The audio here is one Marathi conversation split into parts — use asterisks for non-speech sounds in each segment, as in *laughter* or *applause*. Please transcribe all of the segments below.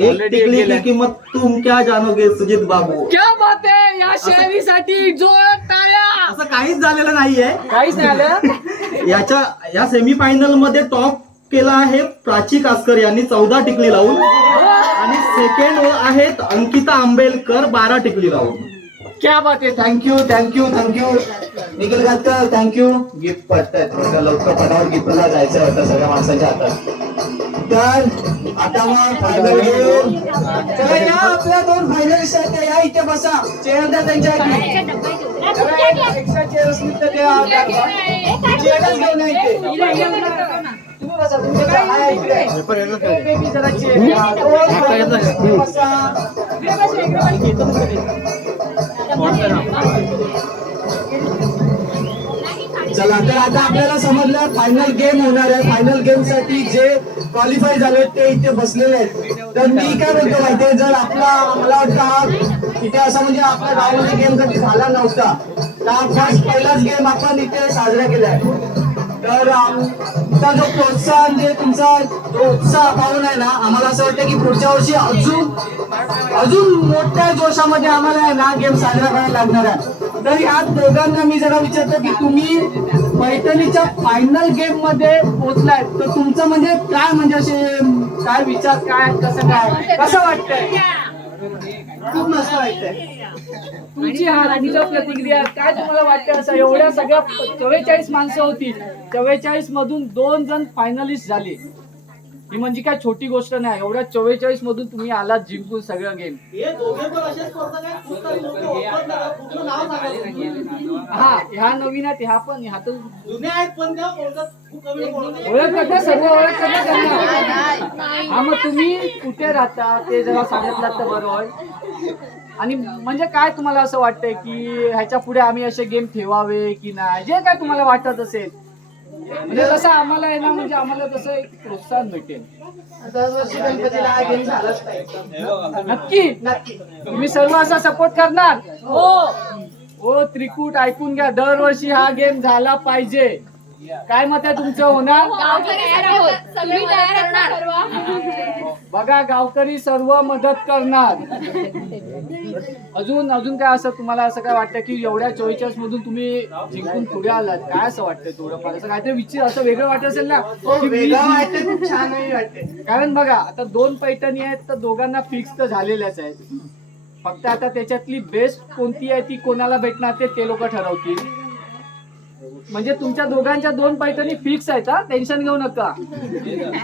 एक टिकली की. किंमत तुम क्या जानोगे सुजित बाबू? क्या बात आहे? या शहरीसाठी जोरात टाळ्या. असं काहीच झालेलं नाहीये. काहीच नाही आलं. *laughs* याच्या या सेमीफायनलमध्ये टॉप केला आहे प्राची कासकर यांनी चौदा टिकली लावून. आणि सेकंड आहेत अंकिता आंबेलकर बारा टिकली लावून. क्या बात आहे. Thank you thank you thank you Nikhil Gatkar thank you gift पडतायत लवकर पटावर गिफ्टला जायचं होतं सगळ्या माणसांच्या हातात. तर आता मग फायनल गेम चला या आपल्या दोन फायनलिस्ट आहेत त्या या इथे बसा चेअर द्या त्यांच्या तर. चेअरच घेऊन या इथे. तुम्ही बसा तुमच्या इकडे. जरा बसा. चला तर आता आपल्याला समजलं फायनल गेम होणार आहे फायनल गेमसाठी जे क्वालिफाय झाले ते इथे बसलेले आहेत. तर मी काय म्हणतो माहितीये जर आपला मला वाटतं हा इथे असं म्हणजे आपल्या गावामध्ये गेम कधी झाला नव्हता. तर हा फर्स्ट पहिलाच गेम आपण इथे साजरा केलाय. तर आमचा जो प्रोत्साहन जे तुमचा जो उत्साह पाहून आहे ना आम्हाला असं वाटतं की पुढच्या वर्षी अजून अजून मोठ्या जोशामध्ये आम्हाला आहे ना गेम साजरा करायला लागणार आहे. तर या दोघांना मी जरा विचारतो की तुम्ही पैठणीच्या फायनल गेममध्ये पोहोचलाय. तर तुमचं म्हणजे काय म्हणजे असे काय विचार काय कसं काय? कसं वाटतंय? खूप मस्त वाटतंय. तुमची हा तुमच्या प्रतिक्रिया काय तुम्हाला वाटतं? असं एवढ्या सगळ्या चव्वेचाळीस माणसं होती. चव्वेचाळीस मधून दोन जण फायनलिस्ट झाले. ही म्हणजे काय छोटी गोष्ट नाही. एवढ्या चव्वेचाळीस मधून तुम्ही आलात जिंकून सगळं गेम हा ह्या नवीन आहेत ह्या पण ह्या तर ओळख करता सर्व ओळख करता त्यांना. हा मग तुम्ही कुठे राहता? ते जरा सांगितलं तर बरं होय आणि म्हणजे काय तुम्हाला असं वाटतंय की ह्याच्या पुढे आम्ही असे गेम ठेवावे की नाही? जे काय तुम्हाला वाटत असेल. म्हणजे तसं आम्हाला आहे ना म्हणजे आम्हाला तसं एक प्रोत्साहन भेटेल. दरवर्षी गणपतीला हा गेम झालाच पाहिजे. नक्की? नक्की. तुम्ही सर्व असा सपोर्ट करणार? हो. हो त्रिकूट ऐकून घ्या. दरवर्षी हा गेम झाला पाहिजे. काय मत आहे तुमचं होणार? सगळी तयार करणार बघा गावकरी सर्व मदत करणार. अजून अजून काय असं तुम्हाला असं काय वाटतं की एवढ्या चोवीचाळीस मधून तुम्ही जिंकून पुढे आलात? काय असं वाटतंय थोडंफार? असं काहीतरी विचार असं वेगळं वाटत असेल ना? की मी वेगळं वाटते खूप छानही वाटते कारण बघा आता दोन पैठणी आहेत तर दोघांना फिक्स तर झालेल्याच आहेत. फक्त आता त्याच्यातली बेस्ट कोणती आहे ती कोणाला भेटणार ते ते लोक ठरवतील. म्हणजे तुमच्या दोघांच्या दोन पैठणी फिक्स आहेत हा? टेन्शन घेऊ नका.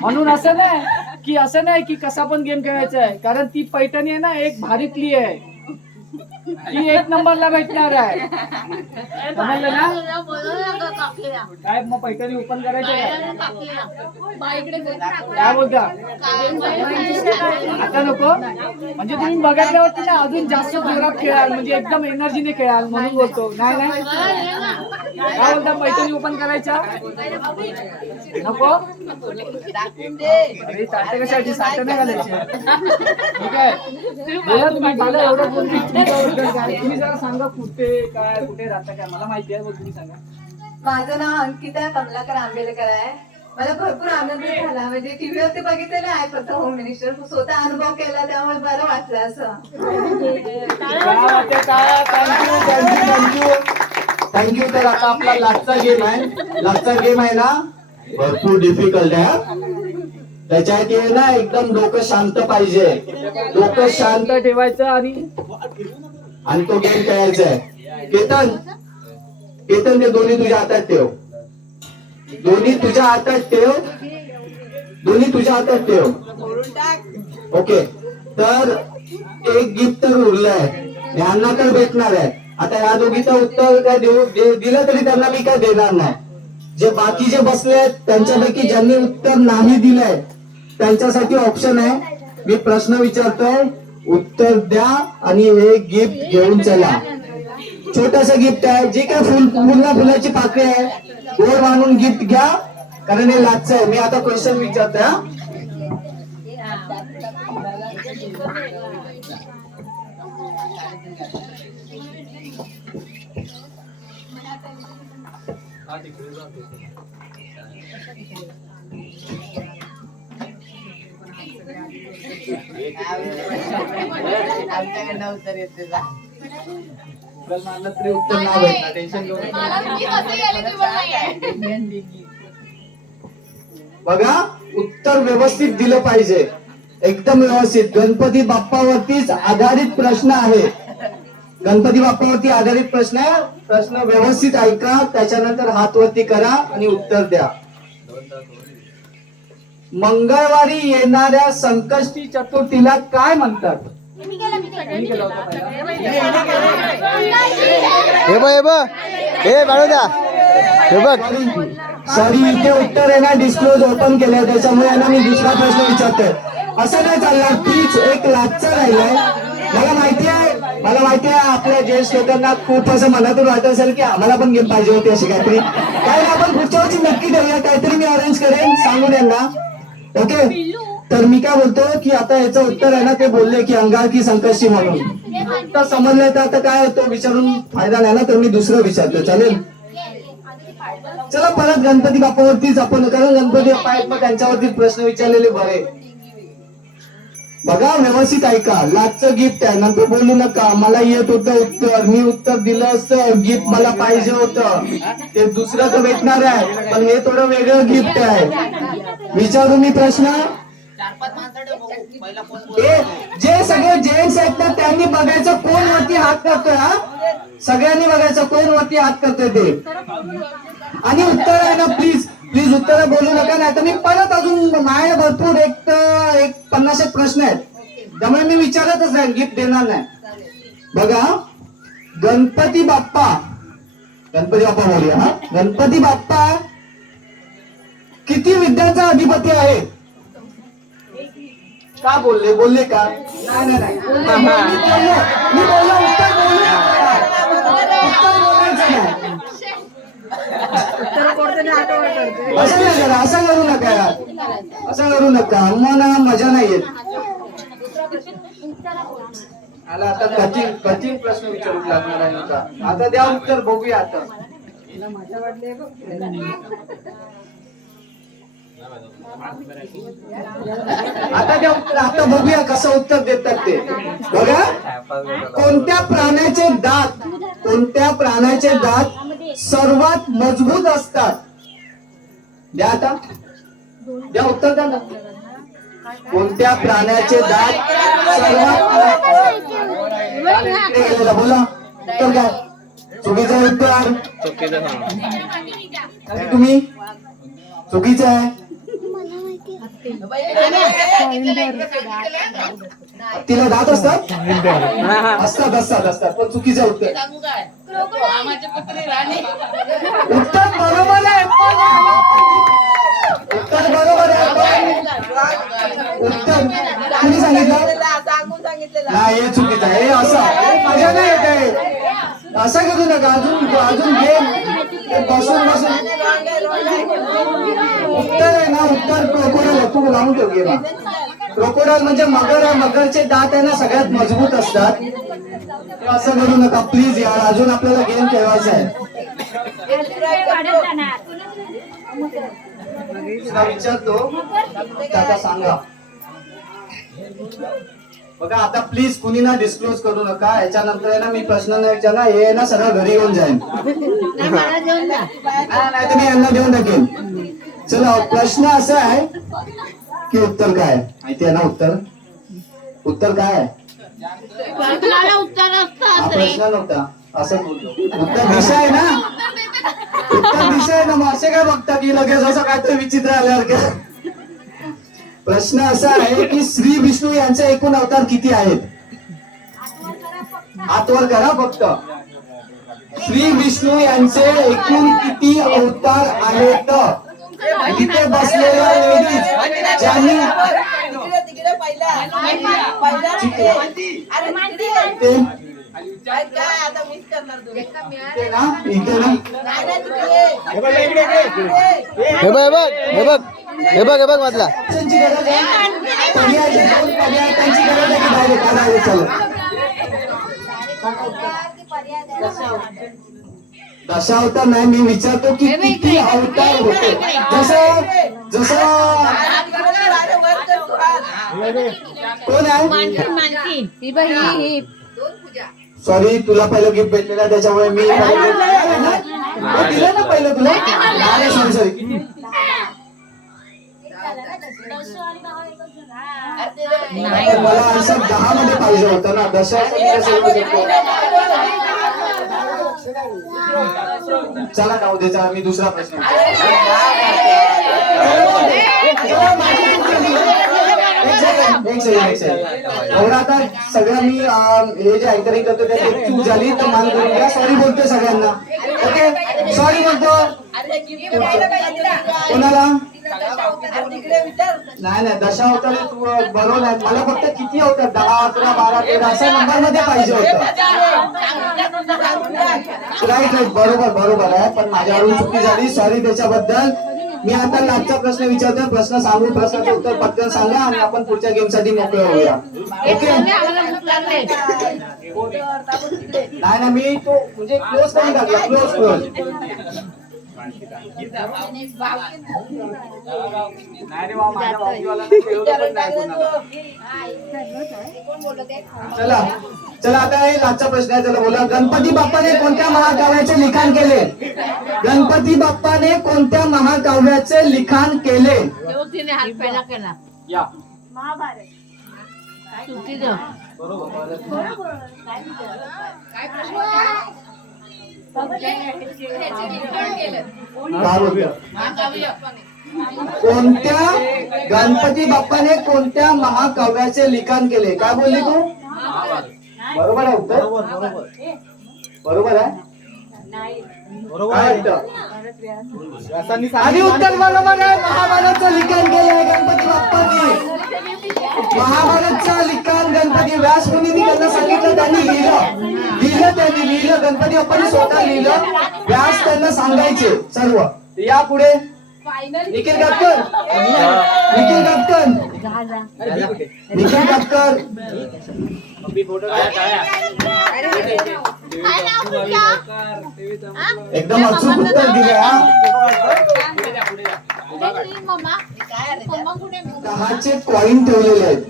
म्हणून असं नाही की असं नाही की कसा पण गेम खेळायचा आहे. कारण ती पैठणी आहे ना एक भारीतली आहे. ती एक नंबरला भेटणार आहे. समजलं ना? काय मग पैठणी ओपन करायची आहे काय बोलता? आता नको. म्हणजे तुम्ही बघितल्यावरती ना अजून जास्त जोरात खेळाल म्हणजे एकदम एनर्जीने खेळाल म्हणून बोलतो. नाही नाही? काय बोलता पैठणी ओपन करायच्या? नको? अरे ताटे कशाची साठ नाही घालायचे ठीक आहे. बोला तुम्ही मला एवढं तुम्ही जरा सांगा कुठे काय कुठे राहता काय? मला माहिती आहे तुम्ही सांगा. माझं नाव अंकिता कमलाकर आंबेडकर आहे. मला भरपूर आनंद झाला. म्हणजे टीव्हीवरती बघितलेलं आहे फक्त होम मिनिस्टर स्वतः अनुभव केला त्यामुळे बरं वाटलं असं. थँक्यू थँक्यू थँक्यू तर आता आपला लास्टचा गेम आहे. लास्टचा गेम आहे ना? भरपूर डिफिकल्ट आहे त्याच्यात हे ना एकदम डोकं शांत पाहिजे. डोकं शांत शांत ठेवायचं आणि आणि तो गेम खेळायचा आहे. केतन केतन ते दोन्ही तुझ्या हातात ठेव. दोन्ही तुझ्या हातात ठेव. दोन्ही तुझ्या हातात ठेव. ओके तर एक गिफ्ट तर उरलंय. यांना तर भेटणार आहे. आता या दोघीचं उत्तर काय देऊ दिलं तरी त्यांना मी काय देणार नाही. जे बाकी जे बसले आहेत त्यांच्यापैकी ज्यांनी उत्तर नाही दिलंय त्यांच्यासाठी ऑप्शन आहे. मी प्रश्न विचारतोय उत्तर द्या आणि हे गिफ्ट घेऊन चला. छोटस गिफ्ट आहे जे काय फुल पूर्ण फुलाची पाकळी आहे वर मानून गिफ्ट घ्या कारण हे लाचचं आहे. मी आता क्वेश्चन विचारतोय उत्तर येते जा. तरी उत्तर भेटणार टेन्शन घेऊ बघा उत्तर व्यवस्थित दिलं पाहिजे एकदम व्यवस्थित गणपती बाप्पावरतीच आधारित प्रश्न आहे गणपती बाप्पावरती आधारित प्रश्न आहे. प्रश्न व्यवस्थित ऐका त्याच्यानंतर हात वरती करा आणि उत्तर द्या. मंगळवारी येणाऱ्या संकष्टी चतुर्थीला काय म्हणतात? केलं, केलं. केलं. हे बघ. हे बघ हे हे सॉरी इथे उत्तर आहे ना डिस्क्लोज ओपन केलंय त्याच्यामुळे आहे ना मी दुसरा प्रश्न विचारतोय. असं नाही चालणार? प्लीज एक लाचचा राहिलाय. मला माहिती आहे मला माहिती आहे आपल्या ज्येष्ठ लोकांना खूप असं मनातून वाटत असेल की आम्हाला पण गेम पाहिजे होती अशी काहीतरी. काय आपण पुढच्या वर्षी नक्की करूया काहीतरी मी अरेंज करेन सांगून यांना. ओके तर मी काय बोलतो की आता याचं उत्तर आहे ना ते बोलले की अंगार की संकष्टी म्हणून. आता समजलंय तर आता काय होतं विचारून फायदा नाही ना तर मी दुसरं विचारतो. चालेल? चला परत गणपती बाप्पावरतीच आपण कारण गणपती बाप्पा आहेत मग त्यांच्यावरती प्रश्न विचारलेले बरे. बघा व्यवस्थित ऐका. लाचचं गिफ्ट आहे नंतर बोलू नका. मला येत होतं उत्तर. मी उत्तर दिलं असतं गिफ्ट मला पाहिजे होतं. ते दुसरं तर भेटणार आहे. पण हे थोडं वेगळं गिफ्ट आहे. विचारू मी प्रश्न? जे सगळे जेंट्स आहेत ना त्यांनी बघायचं कोण वरती हात करतोय हा? सगळ्यांनी बघायचं कोण वरती हात करतोय ते. आणि उत्तर आहे ना प्लीज प्लीज उत्तर बोलू नका नाही तर मी परत अजून माय भरपूर एक तर एक पन्नास एक प्रश्न आहेत. त्यामुळे मी विचारतच नाही गिफ्ट देणार नाही. बघा गणपती बाप्पा गणपती बाप्पा बोलूया हा? गणपती बाप्पा किती विद्यांचा अधिपती आहे? का बोलले? बोलले का? नाही नाही, नाही. मी बोललो उत्तर बोलले. उत्तर बोलायचं नाही. असं करा असं करू नका असं करू नका. मग ना मजा नाही येत. आला आता कठीण कठीण प्रश्न विचारू लागणार आहे आता. द्या उत्तर बघूया आता. आता उत्तर आता बघूया कसं उत्तर देतात ते. बघा. कोणत्या प्राण्याचे दात कोणत्या प्राण्याचे दात सर्वात मजबूत असतात? द्या आता. द्या उत्तर द्या ना. कोणत्या प्राण्याचे दात सर्वात बोला. उत्तर द्या. चुकीचं उत्तर. तुम्ही? चुकीचं आहे. तिला दात असतात? असतात असतात असतात. पण चुकीचं उत्तर. उत्तर बरोबर आहे उत्तर बरोबर आहे उत्तर. तुम्ही सांगितलं? सांगितलेलं हे चुकीचं आहे. हे असं मजा नाही येत आहे. असं करू नका. अजून अजून गेम बसून बसून. उत्तर आहे ना उत्तर क्रोकोडाल तू लावून ठेव गेला क्रोकोडाल म्हणजे मगर आहे मगरचे दात आहे ना सगळ्यात मजबूत असतात. असं करू नका प्लीज यार अजून आपल्याला गेम खेळवायचा आहे. विचारतो सांगा. बघा आता प्लीज कुणी ना डिस्क्लोज करू नका. याच्यानंतर आहे ना मी प्रश्न नाही विचारणार हे ना सगळं घरी येऊन जाईल नाही तर मी यांना देऊन टाकेन. चला प्रश्न असा आहे की उत्तर काय? माहिती आहे ना उत्तर? उत्तर काय? आहे प्रश्न नव्हता. असं उत्तर दिशा आहे ना? उत्तर दिशा आहे ना मग असे काय बघता की लगेच असं काहीतरी विचित्र आल्यासारखं? प्रश्न असा आहे की श्री विष्णू यांचे एकूण अवतार किती आहेत? हातवर करा फक्त. श्री विष्णू यांचे एकूण किती अवतार आहेत? इथे बसलेल्या लेडीज ज्यांनी पहिला. काय आता मिस करणार तुम्ही? हे बघ हे बघ हे बघ हे बघ हे बघ. दशावतार नाही मी विचारतो की किती अवतार होते? जसं जसं. कोण आहे? ही. ही ही. सॉरी तुला पहिलं गिफ्ट भेटलेलं त्याच्यामुळे मी. दिलं ना पहिलं तुला अरे सॉरी सॉरी मला असं दहा मध्ये पाहिजे होतं ना शकतो? चला का उद्याचा मी दुसरा प्रश्न आता सगळं मी अं, हे जे अँकरिंग करतो एक चूक झाली तर मान करून घ्या. सॉरी बोलतोय सगळ्यांना. ओके सॉरी बोलतो. कोणाला? नाही नाही दशा अवतारे तू बरोबर आहे. मला फक्त किती होतात दहा अकरा बारा तेरा अशा नंबरमध्ये पाहिजे होतं. राईट राईट बरोबर बरोबर आहे. पण माझ्याकडून चुकी झाली. सॉरी त्याच्याबद्दल. मी आता लास्टचा प्रश्न विचारतोय प्रश्न सांगू प्रश्नाचं उत्तर पटकन सांगा आणि आपण पुढच्या गेमसाठी मोकळे होऊया. ओके? नाही. ना मी तो म्हणजे क्लोज करून टाकला क्लोज क्लोज नाही रे बा माझ्या भाऊजीवाला नाही ठेवलं पण नाही कोणाला. चला चला आता हे लास्टचा प्रश्न आहे चला बोला. गणपती बाप्पाने कोणत्या महाकाव्याचे लिखाण केले? गणपती बाप्पाने कोणत्या महाकाव्याचे लिखाण केले? तिने हात पहिला केला. या. सुट्टीचं काय बोलतो? कोणत्या गणपती बाप्पाने कोणत्या महाकाव्याचे लिखाण केले? काय बोलली तू? बरोबर आहे उत्तर? बरोबर आहे? आणि उत्तर बरोबर आहे महाभारतचं लिखाण केलंय गणपती बाप्पांनी. महाभारतचं लिखाण गणपती व्यास मुनींनी त्यांना सांगितलं त्यांनी लिहिलं. लिहिलं त्यांनी लिहिलं. गणपती बाप्पांनी स्वतः लिहिलं. व्यास त्यांना सांगायचे सर्व. या पुढे. निखिल कापकर निखिल कापकर निखिल तुझं? एकदम अचूक उत्तर दिले दहाचे कॉईन ठेवलेले आहेत.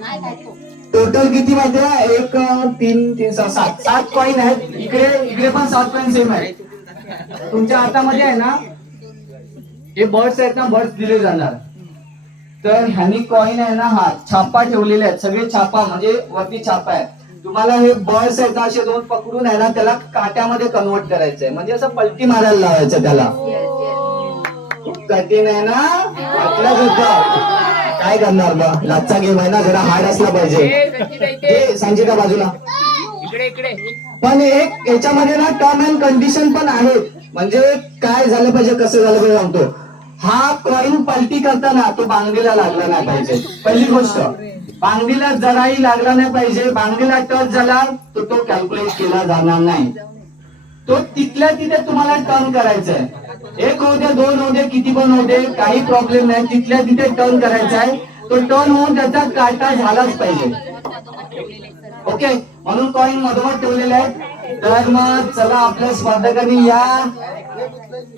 टोटल किती माहिती आहे? एक तीन तीन सहा सात. सात कॉईन आहेत. इकडे इकडे पण सात कॉईन सेम आहेत. तुमच्या हातामध्ये आहे ना हे बर्ड्स आहेत ना बर्ड्स दिले जाणार. तर ह्यानी कॉईन आहे ना हा छापा ठेवलेले आहेत. सगळे छापा म्हणजे वरती छापा आहे. तुम्हाला हे बर्ड्स आहेत ना असे दोन पकडून आहे ना त्याला काट्यामध्ये कन्वर्ट करायचंय. म्हणजे असं पलटी मारायला लावायचं त्याला. खूप कठीण आहे ना? वाटलं सुद्धा काय करणार बा? लाचचा गेम आहे ना जरा हार्ड असला पाहिजे. हे सांगशील का बाजूला. इकडे इकडे. पण एक याच्यामध्ये ना टर्म अँड कंडिशन पण आहेत. म्हणजे काय झालं पाहिजे कसं झालं पाहिजे सांगतो. हा कॉईन पलटी करताना तो बांगडीला लागला नाही पाहिजे. पहिली गोष्ट बांगडीला जराही लागला नाही पाहिजे. बांगडीला टच झाला तर तो कॅल्क्युलेट केला जाणार नाही. तो तिथल्या तिथे तुम्हाला टर्न करायचा आहे एक होते दोन होते किती पण होते काही प्रॉब्लेम नाही. तिथल्या तिथे टर्न करायचा आहे तो टर्न होऊन त्याचा काटा झालाच पाहिजे. ओके म्हणून कॉईन मधोमध ठेवलेला आहे तर मग चला आपल्या स्पर्धकांनी या.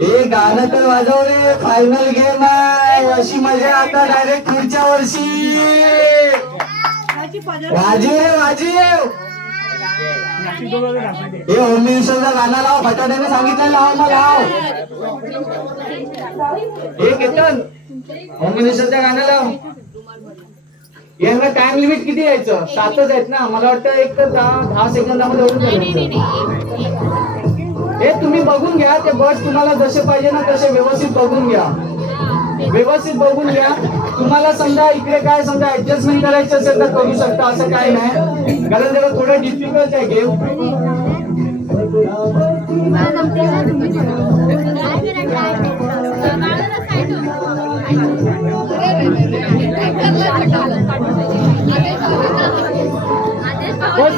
हे गाणं तर वाजव रे फायनल गेम आहे. अशी मजा आता डायरेक्ट पुढच्या वर्षी. वाजीव रे वाजीव हे ओम मिनिस्टरचा गाणं लाव फटाट्याने सांगितलं लाव मग लाव. हे केतन होम मिनिस्टरचं गाणं लाव. यांना टाइम लिमिट किती यायचं? सातच आहेत ना. मला वाटतं एक तर दहा दहा सेकंदामध्ये होऊन जाईल. हे तुम्ही बघून घ्या. ते बर्ड तुम्हाला जसे पाहिजे ना तसे व्यवस्थित बघून घ्या. व्यवस्थित बघून घ्या. तुम्हाला समजा इकडे काय समजा ऍडजस्टमेंट करायचं असेल तर करू शकता. असं काय नाही. कारण जरा थोडं डिफिकल्ट आहे गेम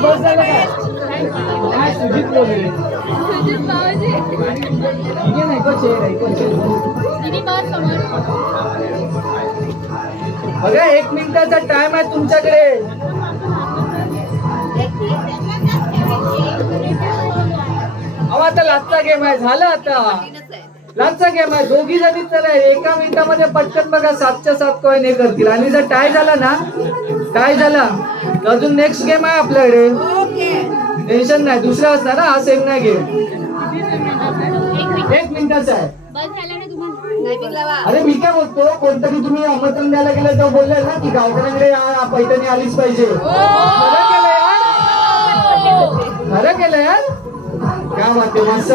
बस बघा एक मिनिटाचा टाइम आहे तुमच्याकडे. अहो आता लाचचा गेम आहे. झालं आता. लाचचा गेम आहे. दोघी जणी तर आहे. एका मिनिटामध्ये पटकन बघा सातच्या सात कॉईन हे करतील. आणि जर टाय झाला ना टाय झाला. अजून नेक्स्ट गेम आहे आपल्याकडे. टेन्शन नाही दुसरा असणार ना हा सेम नाही गेम एक मिनिटाचा आहे. बस झालं ना तुम्हाला. अरे मी काय बोलतो कोणतरी तुम्ही आमंत्रण द्यायला गेलं तर बोलले ना की गावकऱ्यांकडे पैठणी आलीच पाहिजे. खरं केलं यार खरं केलं यार काय वाटते मस्त.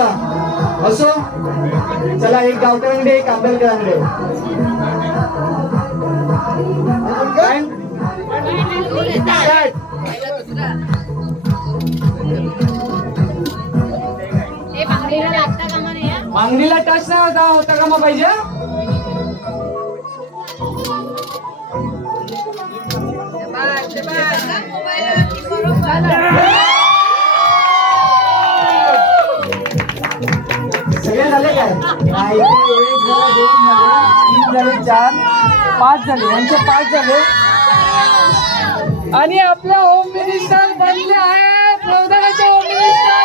असो. चला एक गावकऱ्यांकडे एक आंबेडकरांकडे. मागणीला टच नाही होता होता का मग पाहिजे? सगळे झाले काय? एक झालं, दोन झाले, तीन झाले चार पाच झाले. यांचे पाच झाले. आणि आपल्या होम मिनिस्टर बनले आहेत. प्रबोधनाचे होम मिनिस्टर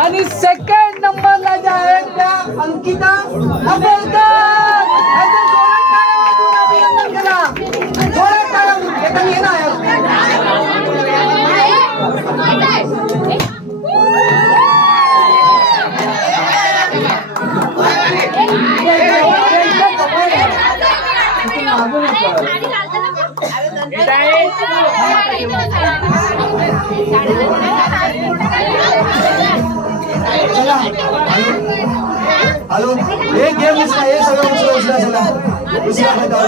आणि सेकंड नंबरला ज्या आहेत त्या अंकिता आंबेडकर हॅलो हे गेम दिसला हे सगळं उचला उचला चला उचला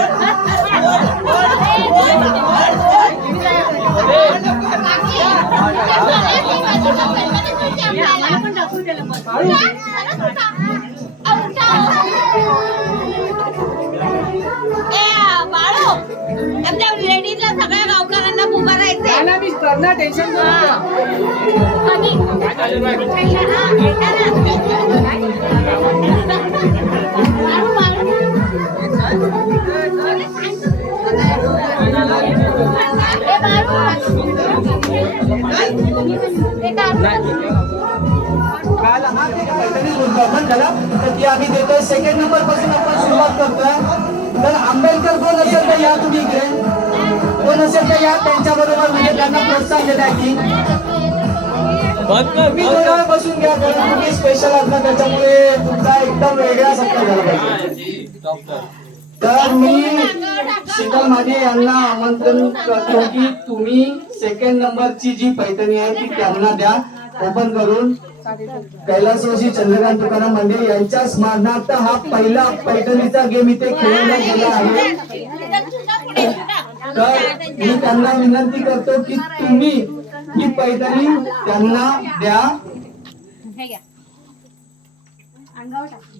हातावर. लेडीजला सगळ्या गावकऱ्यांना पुकारायचे. टेन्शन हा आपण त्याला तर ती आम्ही देतोय. सेकंड नंबरपासून आपण सुरुवात करतोय. तर आंबेडकर कोण असेल तर या तुम्ही इकडे. कोण असेल तर या त्यांच्या बरोबर म्हणजे त्यांना प्रोत्साहन देत की. तुम्ही थोडा वेळ बसून घ्या कारण तुम्ही स्पेशल ना त्याच्यामुळे तुमचा एकदम वेगळा सत्कार झाला पाहिजे. तर मी शीतल माने यांना आमंत्रण करतो की तुम्ही सेकंड नंबरची जी पैठणी आहे ती त्यांना द्या. ओपन करून. कैलासवासी चंद्रकांत तुकाराम मंदिर यांच्या स्मरणार्थ हा पहिला पैठणीचा गेम इथे खेळवण्यात गेला आहे. तर मी त्यांना विनंती करतो की तुम्ही ही पैठणी त्यांना द्या.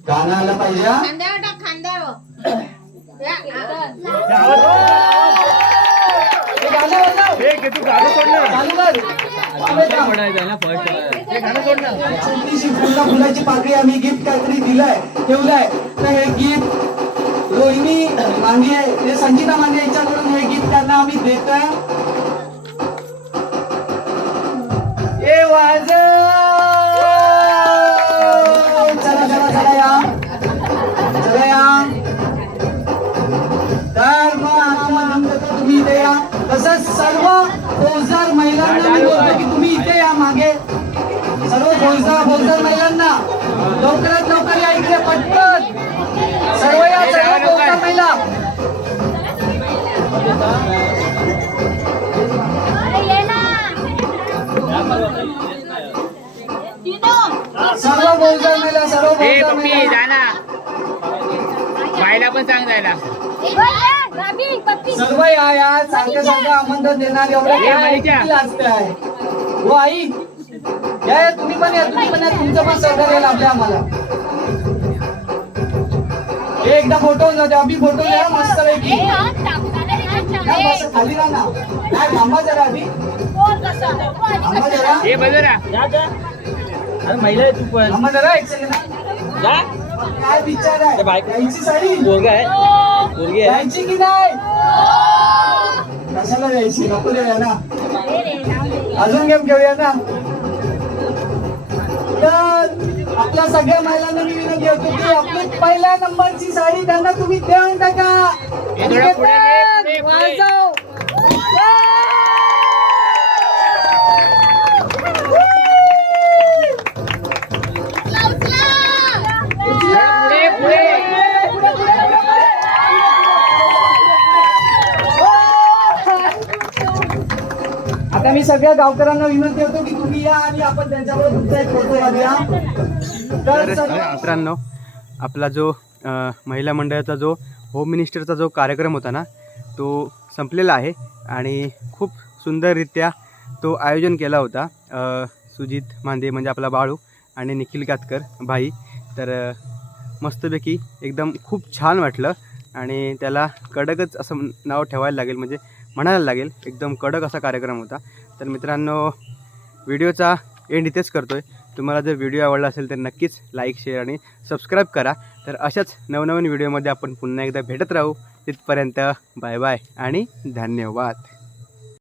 गाणं आलं पाहिजे गाणं. छोटीशी फुला फुलाची पाकळी आम्ही गिफ्ट काहीतरी दिलंय ठेवलंय. तर हे गिफ्ट रोहिणी मांगे हे संगीता मांगे यांच्याकडून हे गिफ्ट त्यांना आम्ही देतोय. हे वाजव! चला चला चला या. चला या. तर मग आम्हाला म्हणतो तुम्ही इथे या. तसंच सर्व फौजदार महिलांना मी बोलतो की फौजदार फौजदार महिलांना. लवकरात लवकर या इकडे पटकन. सर्व या सर्व फौजदार महिला सर्व महिला. महिला पण सांग जायला. सर्व या सारखं आमंत्रण देणार एवढं आहे. हो आई. या या, तुम्ही पण या तुम्ही पण या तुमचं पण सहकार्य आपल्या आम्हाला. हे एकदा फोटो जाते अभि फोटो घ्या मस्त पैकी. खाली राहा ना. नाही थांबा जरा आधी. थांबा जरा. हे बजरा थांबा जरा एक सेकंड काय विचार आहे? द्यायची साडी? द्यायची की नाही? कशाला द्यायची नको द्या ना. अजून गेम खेळूया ना? तर आपल्या सगळ्या महिलांना मी विनंती करतो की आपली पहिल्या नंबरची साडी त्यांना तुम्ही देऊन टाका. मी सगळ्या गावकऱ्यांना विनंती करतो की तुम्ही या आणि आपण त्यांच्याबरोबर तुमचा एक फोटो काढूया. तर तर सर्व- मित्रांनो आपला जो महिला मंडळाचा जो होम मिनिस्टरचा जो कार्यक्रम होता ना तो संपलेला आहे आणि खूप सुंदररित्या तो आयोजन केला होता. सुजित मांदे म्हणजे आपला बाळू आणि निखिल कातकर भाई. तर मस्तपैकी एकदम खूप छान वाटलं आणि त्याला कडकच असं नाव ठेवायला लागेल म्हणजे म्हणायला लागेल एकदम कडक असा कार्यक्रम होता. तर मित्रांनो व्हिडिओचा एंड इथेच करतो आहे तुम्हाला जर व्हिडिओ आवडला असेल तर नक्कीच लाईक शेअर आणि सबस्क्राईब करा. तर अशाच नवनवीन व्हिडिओमध्ये आपण पुन्हा एकदा भेटत राहू. तिथपर्यंत बाय बाय आणि धन्यवाद.